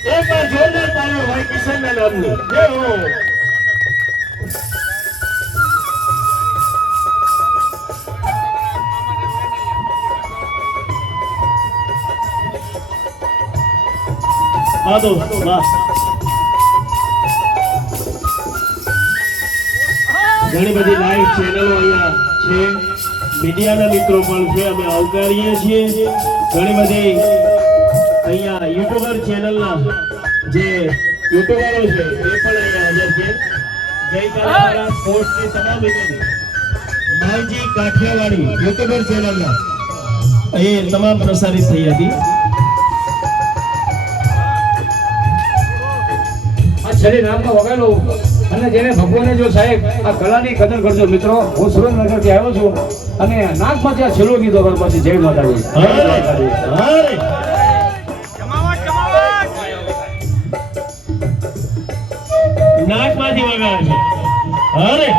એક વાર જોરદાર તાળીઓ ભાઈ કિશનના નામની. જય હો. વાહ વાહ. ઘણી બધી લાઈવ ચેનલો અહીંયા છે, મીડિયાના મિત્રો પણ છે, અમે આવકારીએ છીએ. ઘણી બધી અહીંયા યુટ્યુબર ચેનલના જે યુટ્યુબરો છે એ પણ અહીંયા હાજર છે. ગઈકાલે મારા સ્પોર્ટ્સની તમામ ઇવેન્ટ માલજી કાઠિયાવાડી યુટ્યુબર ચેનલના એ તમામ પ્રસારિત થઈ હતી. શરીર નામનો વગાડો અને જેને ભગવાને જો સાહેબ આ કલાની કદર કરજો મિત્રો. હું સુરેન્દ્રનગરથી આવ્યો છું અને નાગમાંથી આ છેલ્લો ગીતો કર પછી જય માતાજી. નાગમાંથી વગાડે છે. અરે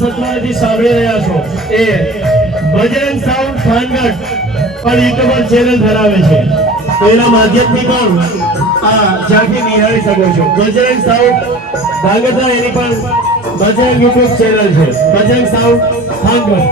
સત્તાથી સાંભળી રહ્યા છો એ બજરંગ સાઉન્ડ થાનગઢ પણ યુટ્યુબર ચેનલ ધરાવે છે, તો એના માધ્યમથી પણ આ ઝાંખી નિહાળી શકો છો. બજરંગ સાઉન્ડ ધાંગધ્રા એની પણ બજરંગ યુટ્યુબ ચેનલ છે, બજરંગ સાઉન્ડ થાનગઢ.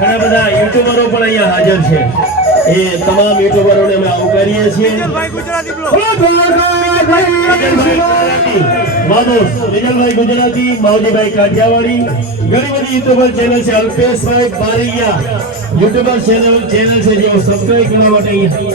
ઘણા બધા યુટ્યુબરો પણ અહીંયા હાજર છે, એ તમામ યુટ્યુબરોને અમે આવકારીએ છીએ. વિજલભાઈ ગુજરાતી, માવજીભાઈ કાઠિયાવાડી, ઘણી બધી યુટ્યુબર ચેનલ છે. અલ્પેશભાઈ બારૈયા યુટ્યુબર ચેનલ છે, જેઓ સબસ્ક્રાઇબ કરવા માટે અહીંયા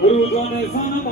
ગુરુજન સન્માન